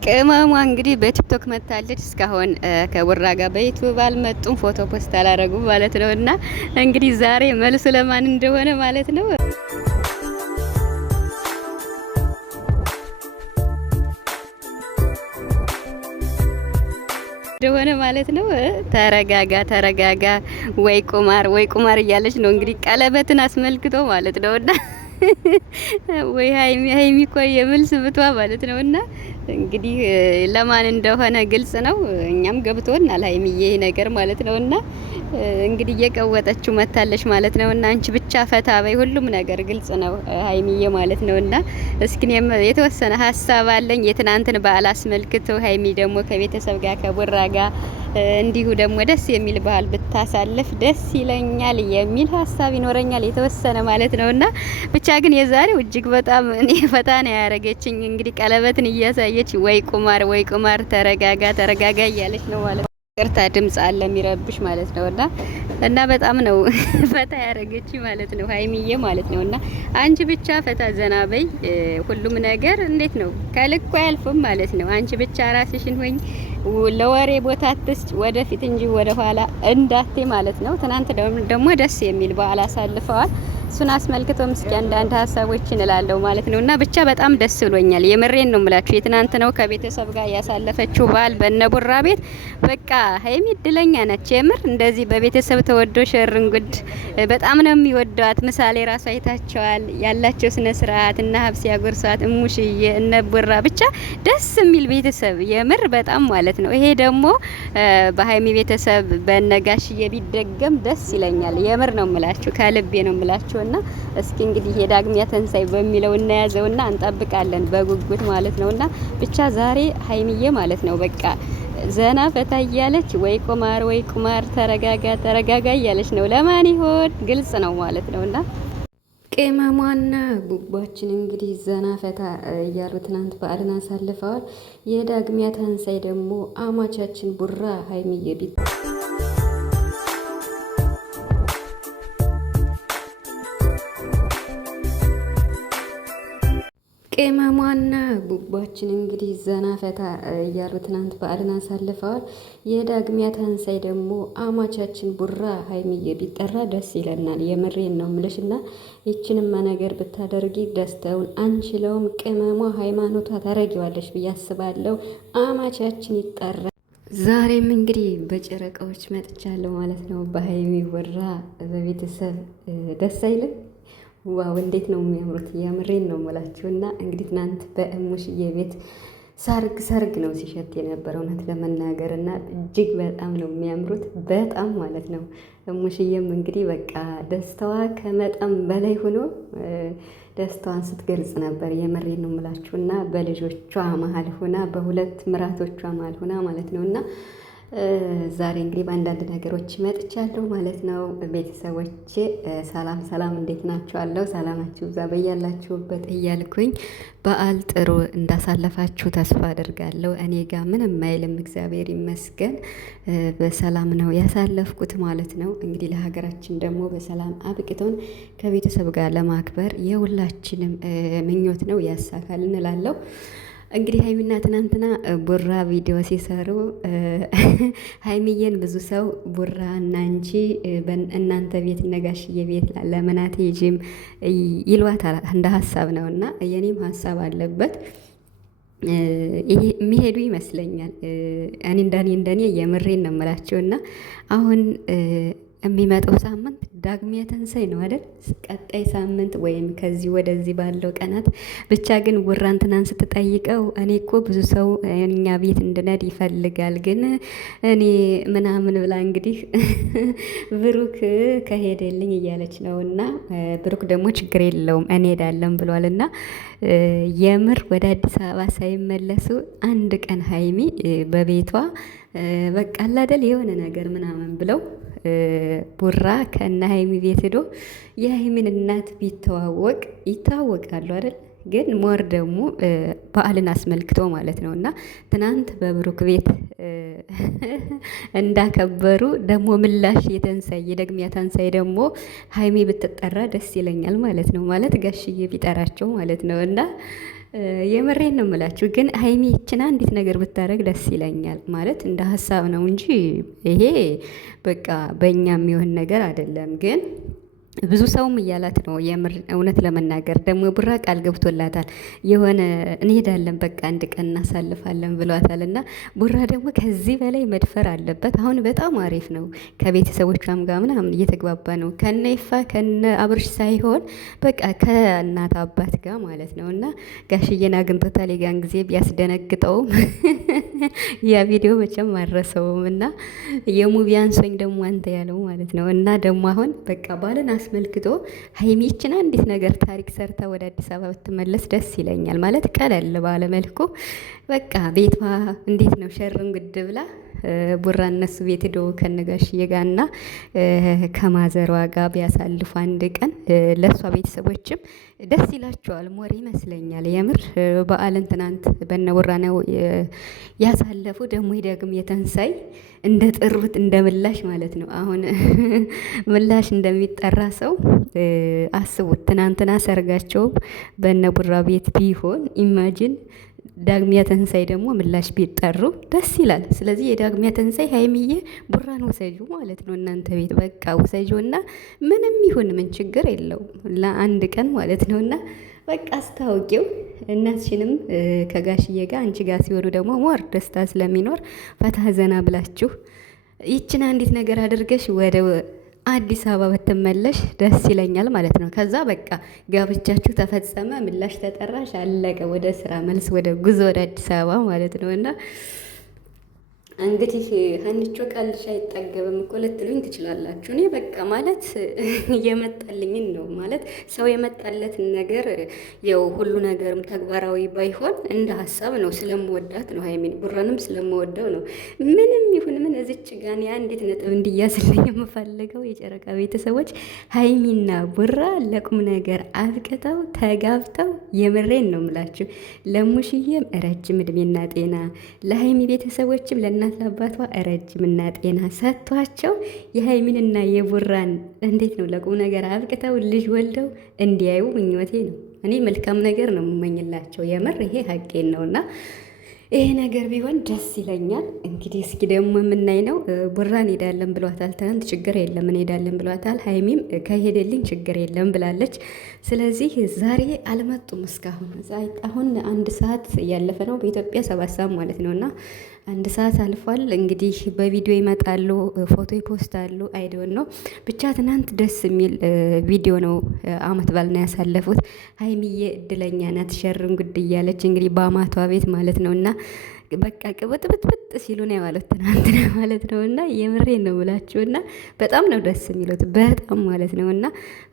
ቅመሟ እንግዲህ በቲክቶክ መታለች። እስካሁን ከቡራ ጋር በዩቲዩብ አልመጡም፣ ፎቶ ፖስት አላረጉም ማለት ነው። እና እንግዲህ ዛሬ መልሱ ለማን እንደሆነ ማለት ነው ተረጋጋ፣ ወይ ቁማር እያለች ነው እንግዲህ ቀለበትን አስመልክቶ ማለት ነውና ወይ ሀይሚ እኮ የምልስ ብቷ ማለት ነውና እንግዲህ ለማን እንደሆነ ግልጽ ነው። እኛም ገብቶናል ሀይሚዬ ነገር ማለት ነውና እንግዲህ እየቀወጠችው መታለች ማለት ነውና አንቺ ብቻ ፈታ በይ፣ ሁሉም ነገር ግልጽ ነው ሀይሚዬ ማለት ነውና እስኪ እኔም የተወሰነ ሀሳብ አለኝ። የትናንትን በዓል አስመልክቶ ሀይሚ ደግሞ ከቤተሰብ ጋር ከቡራ ጋር እንዲሁ ደግሞ ደስ የሚል ባህል ብታሳልፍ ደስ ይለኛል የሚል ሀሳብ ይኖረኛል የተወሰነ ማለት ነውና ብቻ ግን የዛሬው እጅግ በጣም እኔ ፈታ ነው ያረገችኝ። እንግዲህ ቀለበትን እያሳየች ወይ ቁማር ተረጋጋ እያለች ነው ማለት ነው። ቅርታ ድምጽ አለ የሚረብሽ ማለት ነውና እና በጣም ነው ፈታ ያረገች ማለት ነው ሀይሚዬ ማለት ነውና አንቺ ብቻ ፈታ ዘና በይ። ሁሉም ነገር እንዴት ነው ከልኩ አያልፍም ማለት ነው። አንቺ ብቻ ራስሽን ሆኝ ለወሬ ቦታ አትስጭ፣ ወደፊት እንጂ ወደ ኋላ እንዳቴ ማለት ነው። ትናንት ደግሞ ደስ የሚል በዓል አሳልፈዋል። እሱን አስመልክቶም እስኪ አንዳንድ ሀሳቦችን እላለሁ ማለት ነውና ብቻ በጣም ደስ ብሎኛል። የምሬን ነው የምላችሁ። የትናንት ነው ከቤተሰብ ጋር ያሳለፈችው በዓል በነቡራ ቤት። በቃ ሀይሚ እድለኛ ነች የምር እንደዚህ በቤተሰብ ተወዶ ሸርንጉድ በጣም ነው የሚወዷት። ምሳሌ ራሱ አይታቸዋል ያላቸው ስነ ስርዓት እና ሀብስ ያጎርሷት እሙሽዬ እነ ቡራ ብቻ ደስ የሚል ቤተሰብ የምር በጣም ማለት ነው። ይሄ ደግሞ በሀይሚ ቤተሰብ በነጋሽዬ ቢደገም ደስ ይለኛል። የምር ነው የምላችሁ፣ ከልቤ ነው የምላችሁ። እና እስኪ እንግዲህ የዳግሚያ ተንሳይ በሚለው እናያዘውና እንጠብቃለን በጉጉት ማለት ነውና ብቻ ዛሬ ሀይሚዬ ማለት ነው በቃ ዘና ፈታ እያለች ወይ ቁማር ተረጋጋ እያለች ነው። ለማን ይሆን ግልጽ ነው ማለት ነውና ቅመሟና ቡባችን እንግዲህ ዘና ፈታ እያሉ ትናንት በዓልን አሳልፈዋል። የዳግሚያ ተንሳይ ደግሞ አማቻችን ቡራ ሀይሚዬ ቢት ቅመሟና ቡባችን እንግዲህ ዘና ፈታ እያሉ ትናንት በዓልን አሳልፈዋል። የዳግሚያ ተንሳይ ደግሞ አማቻችን ቡራ ሀይሚዬ ቢጠራ ደስ ይለናል። የምሬን ነው ምልሽና ይችንማ ነገር ብታደርጊ ደስታውን አንችለውም። ቅመሟ ሃይማኖቷ ታረጊዋለሽ ብዬ አስባለሁ። አማቻችን ይጠራ። ዛሬም እንግዲህ በጨረቃዎች መጥቻለሁ ማለት ነው። በሀይሚ ቡራ በቤተሰብ ደስ አይልም? ዋው እንዴት ነው የሚያምሩት! የምሬን ነው የምላችሁና እንግዲህ ትናንት በእሙሽዬ ቤት ሰርግ ነው ሲሸት የነበረው እውነት ለመናገር እና እጅግ በጣም ነው የሚያምሩት በጣም ማለት ነው። እሙሽዬም እንግዲህ በቃ ደስታዋ ከመጠን በላይ ሆኖ ደስታዋን ስትገልጽ ነበር። የምሬን ነው የምላችሁና በልጆቿ መሀል ሆና በሁለት ምራቶቿ መሀል ሆና ማለት ነውና ዛሬ እንግዲህ በአንዳንድ ነገሮች መጥቻለሁ ማለት ነው። ቤተሰቦቼ ሰላም እንዴት ናችኋለሁ? ሰላማችሁ ዛ በያላችሁበት እያልኩኝ በዓል ጥሩ እንዳሳለፋችሁ ተስፋ አድርጋለሁ። እኔ ጋር ምንም አይልም እግዚአብሔር ይመስገን፣ በሰላም ነው ያሳለፍኩት ማለት ነው። እንግዲህ ለሀገራችን ደግሞ በሰላም አብቅቶን ከቤተሰብ ጋር ለማክበር የሁላችንም ምኞት ነው፣ ያሳካል እንላለሁ። እንግዲህ ሀይሚና ትናንትና ቡራ ቪዲዮ ሲሰሩ ሀይሚዬን ብዙ ሰው ቡራ እና አንቺ እናንተ ቤት ነጋሽዬ ቤት ለምን አትሄጂም ይሏታል እንደ ሀሳብ ነው እና የኔም ሀሳብ አለበት የሚሄዱ ይመስለኛል። እኔ እንደኔ የምሬን ነው የምላቸው እና አሁን የሚመጣው ሳምንት ዳግሚያ ተንሳይ ነው አይደል? ቀጣይ ሳምንት ወይም ከዚህ ወደዚህ ባለው ቀናት ብቻ ግን ቡራን ትናንት ስትጠይቀው እኔ እኮ ብዙ ሰው እኛ ቤት እንድነድ ይፈልጋል ግን እኔ ምናምን ብላ እንግዲህ ብሩክ ከሄደልኝ እያለች ነው። እና ብሩክ ደግሞ ችግር የለውም እንሄዳለን ብሏል። እና የምር ወደ አዲስ አበባ ሳይመለሱ አንድ ቀን ሀይሚ በቤቷ በቃ አላደል የሆነ ነገር ምናምን ብለው ቡራ ከነ ሀይሚ ቤት ሄዶ የሀይሚን እናት ቢተዋወቅ ይታወቃሉ አይደል? ግን ሞር ደግሞ በዓልን አስመልክቶ ማለት ነው። እና ትናንት በብሩክ ቤት እንዳከበሩ ደግሞ ምላሽ የዳግሚያ ተንሳይ ደግሞ ሀይሚ ብትጠራ ደስ ይለኛል ማለት ነው። ማለት ጋሽዬ ቢጠራቸው ማለት ነው። እና የምሬን ነው የምላችሁ። ግን ሀይሚ ይችና እንዴት ነገር ብታደርግ ደስ ይለኛል ማለት እንደ ሀሳብ ነው እንጂ ይሄ በቃ በእኛ የሚሆን ነገር አይደለም። ግን ብዙ ሰውም እያላት ነው የምር እውነት ለመናገር ደግሞ ቡራ ቃል ገብቶላታል የሆነ እንሄዳለን በቃ አንድ ቀን እናሳልፋለን ብሏታል። እና ቡራ ደግሞ ከዚህ በላይ መድፈር አለበት። አሁን በጣም አሪፍ ነው ከቤተሰቦቿም ጋር ምናምን እየተግባባ ነው ከነ ይፋ ከነ አብርሽ ሳይሆን በቃ ከእናት አባት ጋር ማለት ነው። እና ጋሽዬን አግኝቶታል የጋን ጊዜ ቢያስደነግጠውም ያ ቪዲዮ መቼም አልረሰውም። እና የሙቪ አንሶኝ ደግሞ አንተ ያለው ማለት ነው። እና ደግሞ አሁን በቃ ባልን አስመልክቶ ሀይሚችና እንዴት ነገር ታሪክ ሰርታ ወደ አዲስ አበባ ብትመለስ ደስ ይለኛል። ማለት ቀለል ባለ መልኩ በቃ ቤቷ እንዴት ነው ሸርን ግድ ብላ ቡራ እነሱ ቤት ሄዶ ከነጋሽዬ ጋርና ከማዘሯ ጋር ቢያሳልፉ አንድ ቀን ለእሷ ቤተሰቦችም ደስ ይላቸዋል። ሞር ይመስለኛል የምር በዓልን ትናንት በነቡራ ነው ያሳለፉ። ደግሞ ይደግም የተንሳይ እንደ ጥሩት እንደ ምላሽ ማለት ነው። አሁን ምላሽ እንደሚጠራ ሰው አስቡት። ትናንትና ሰርጋቸው በነቡራ ቤት ቢሆን ኢማጂን ዳግሚያ ተንሳይ ደግሞ ምላሽ ቢጠሩ ደስ ይላል። ስለዚህ የዳግሚያ ተንሳይ ሀይሚዬ ቡራን ወሰጁ ማለት ነው። እናንተ ቤት በቃ ወሰጁ እና ምንም ይሁን ምን ችግር የለው ለአንድ ቀን ማለት ነው። እና በቃ አስታውቂው እናትሽንም ከጋሽዬ ጋር አንቺ ጋር ሲሆኑ ደግሞ ሞር ደስታ ስለሚኖር ፈታ ዘና ብላችሁ ይችን አንዲት ነገር አድርገሽ ወደ አዲስ አበባ ብትመለሽ ደስ ይለኛል ማለት ነው። ከዛ በቃ ጋብቻችሁ ተፈጸመ፣ ምላሽ ተጠራሽ፣ አለቀ። ወደ ስራ መልስ፣ ወደ ጉዞ ወደ አዲስ አበባ ማለት ነው። እና እንግዲህ ሀኒቾ ቀልሽ አይጠገብም እኮ ልትሉኝ ትችላላችሁ። እኔ በቃ ማለት የመጣልኝን ነው ማለት ሰው የመጣለትን ነገር ያው ሁሉ ነገርም ተግባራዊ ባይሆን እንደ ሀሳብ ነው። ስለምወዳት ነው ሀይሚን ቡራንም ስለምወደው ነው። ምንም ይሁን ምን እዚች ጋር አንዲት ነጥብ እንዲያስልኝ የምፈልገው የጨረቃ ቤተሰቦች ሀይሚና ቡራ ለቁም ነገር አብቅተው ተጋብተው የምሬን ነው ምላችሁ። ለሙሽዬም ረጅም እድሜና ጤና ለሀይሚ ቤተሰቦችም ለእናት ለአባቷ ረጅምና ጤና ሰጥቷቸው የሀይሚንና የቡራን እንዴት ነው ለቁም ነገር አብቅተው ልጅ ወልደው እንዲያዩ ምኞቴ ነው። እኔ መልካም ነገር ነው የምመኝላቸው። የምር ይሄ ሀቄን ነውና ይሄ ነገር ቢሆን ደስ ይለኛል። እንግዲህ እስኪ ደግሞ የምናይ ነው። ቡራ እንሄዳለን ብሏታል ትናንት፣ ችግር የለም እንሄዳለን ብሏታል። ሀይሚም ከሄደልኝ ችግር የለም ብላለች። ስለዚህ ዛሬ አልመጡም እስካሁን። አሁን 1 ሰዓት እያለፈ ነው በኢትዮጵያ 7 ሰዓት ማለት ነው። እና 1 ሰዓት አልፏል። እንግዲህ በቪዲዮ ይመጣሉ፣ ፎቶ ይፖስታሉ። አይዶን ነው ብቻ ትናንት ደስ የሚል ቪዲዮ ነው። አመት ባል ነው ያሳለፉት። ሀይሚዬ እድለኛ ናት ሸርን ጉድ እያለች እንግዲህ በአማቷ ቤት ማለት ነው። እና በቃ ቅብጥብጥብጥ ሲሉ ነው የዋሉት ትናንትና ማለት ነው። እና የምሬን ነው ብላችሁ እና በጣም ነው ደስ የሚሉት በጣም ማለት ነው። እና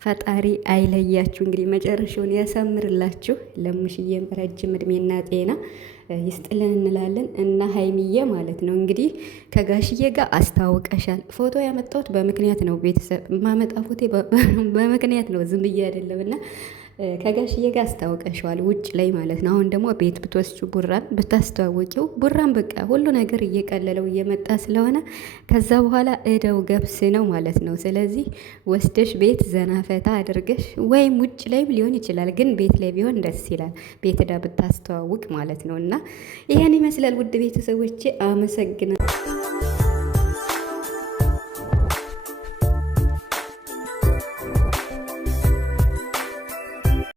ፈጣሪ አይለያችሁ እንግዲህ መጨረሻውን ያሳምርላችሁ። ለሙሽዬም ረጅም እድሜና ጤና ይስጥልን እንላለን። እና ሀይሚዬ ማለት ነው እንግዲህ ከጋሽዬ ጋር አስታውቀሻል። ፎቶ ያመጣሁት በምክንያት ነው። ቤተሰብ ማመጣ ፎቶ በምክንያት ነው፣ ዝም ብዬ አይደለም። እና ከጋሽዬ ጋር አስታውቀሸዋል ውጭ ላይ ማለት ነው። አሁን ደግሞ ቤት ብትወስጂው ቡራን ብታስተዋወቂው ቡራን በቃ ሁሉ ነገር እየቀለለው እየመጣ ስለሆነ ከዛ በኋላ እደው ገብስ ነው ማለት ነው። ስለዚህ ወስደሽ ቤት ዘናፈታ አድርገሽ ወይም ውጭ ላይ ሊሆን ይችላል፣ ግን ቤት ላይ ቢሆን ደስ ይላል። ቤት ዳ ብታስተዋውቅ ማለት ነው። እና ይሄን ይመስላል ውድ ቤተሰቦቼ፣ አመሰግናለሁ።